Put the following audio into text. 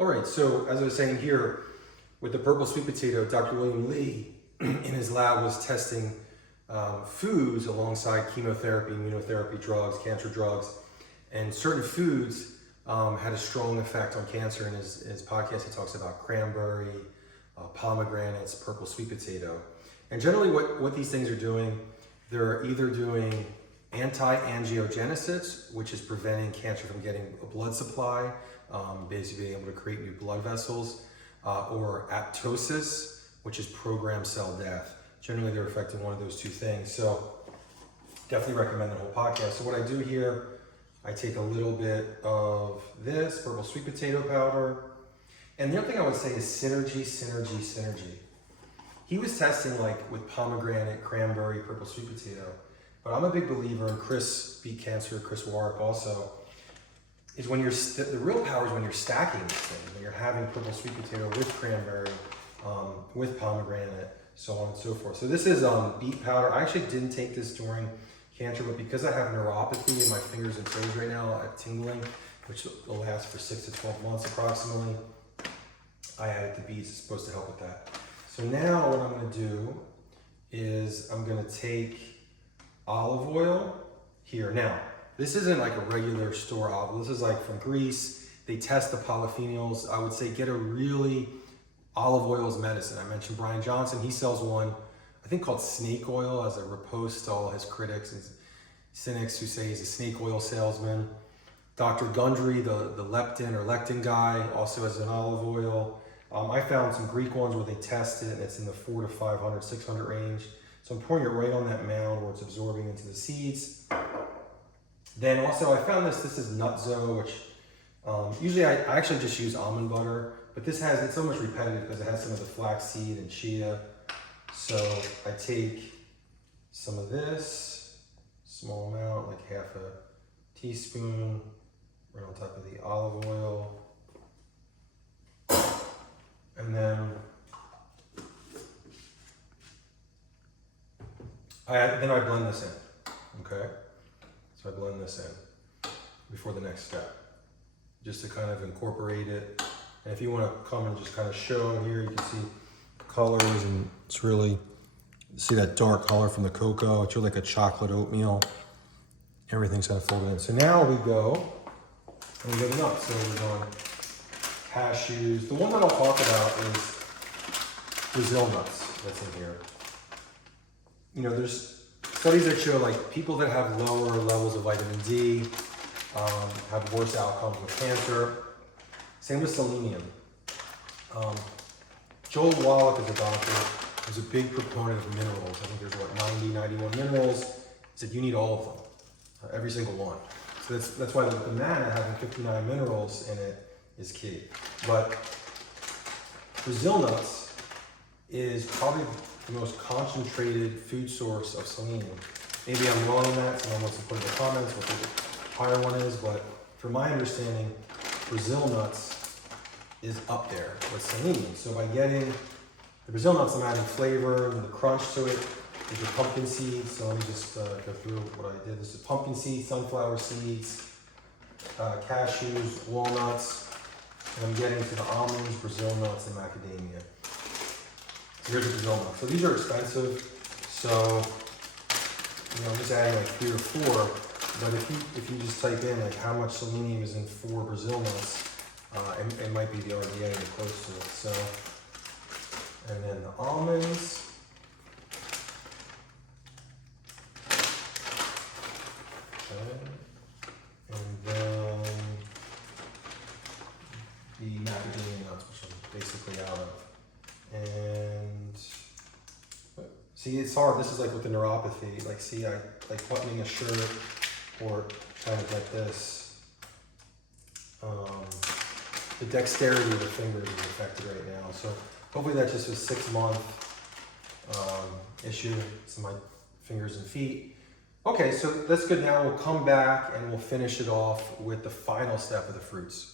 All right, so as I was saying here, with the purple sweet potato, Dr. William Lee in his lab was testing foods alongside chemotherapy, immunotherapy drugs, cancer drugs, and certain foods had a strong effect on cancer. In his podcast, he talks about cranberry, pomegranates, purple sweet potato. And generally what these things are doing, they're either doing anti-angiogenesis, which is preventing cancer from getting a blood supply, basically being able to create new blood vessels, or apoptosis, which is programmed cell death. Generally, they're affecting one of those two things. So definitely recommend the whole podcast. So what I do here, I take a little bit of this purple sweet potato powder. And the other thing I would say is synergy. He was testing like with pomegranate, cranberry, purple sweet potato. But I'm a big believer, and Chris beat cancer, Chris Warwick also, is when the real power is when you're stacking these things, when you're having purple sweet potato with cranberry, with pomegranate, so on and so forth. So this is beet powder. I actually didn't take this during cancer, but because I have neuropathy in my fingers and toes right now, I have tingling, which will last for 6 to 12 months approximately. I added the beets, it's supposed to help with that. So now what I'm gonna do is I'm gonna take olive oil here. Now, this isn't like a regular store olive oil. This is like from Greece. They test the polyphenols. I would say get a really olive oil as medicine. I mentioned Brian Johnson. He sells one, I think called snake oil, as a riposte to all his critics and cynics who say he's a snake oil salesman. Dr. Gundry, the leptin or lectin guy, also has an olive oil. I found some Greek ones where they test it and it's in the 400 to 500, 600 range. So I'm pouring it right on that mound where it's absorbing into the seeds. Then also I found this is Nutzo, which usually I actually just use almond butter, but it's almost repetitive because it has some of the flaxseed and chia. So I take some of this, small amount, like half a teaspoon, right on top of the olive oil. And then I blend this in, okay? So I blend this in before the next step, just to kind of incorporate it. And if you want to come and just kind of show here, you can see colors, and it's really, see that dark color from the cocoa. It's really like a chocolate oatmeal. Everything's kind of folded in. So now we go, and we go to nuts. So we're going cashews. The one that I'll talk about is Brazil nuts that's in here. You know, there's studies that show like people that have lower levels of vitamin D have worse outcomes with cancer. Same with selenium. Joel Wallach is a doctor, is a big proponent of minerals. I think there's 90, 91 minerals. He said you need all of them, every single one. So that's why the banana having 59 minerals in it is key. But Brazil nuts is probably the most concentrated food source of selenium. Maybe I'm wrong on that, someone wants to put in the comments what the higher one is, but from my understanding, Brazil nuts is up there with selenium. So by getting the Brazil nuts, I'm adding flavor and the crunch to it. These are pumpkin seeds, so let me just go through what I did. This is pumpkin seeds, sunflower seeds, cashews, walnuts, and I'm getting to the almonds, Brazil nuts, and macadamia. So here's the Brazil nuts. So these are expensive, so I'm just adding like 3 or 4. But if you just type in like how much selenium is in 4 Brazil nuts, it might be the already getting close to it. So, and then the almonds. Okay. And then the macadamia nuts, which I'm basically out of. And see, it's hard. This is like with the neuropathy. Like, see, I like buttoning a shirt or trying to get this. The dexterity of the fingers is affected right now. So hopefully that's just a 6-month issue. So my fingers and feet. Okay, so that's good. Now we'll come back and we'll finish it off with the final step of the fruits.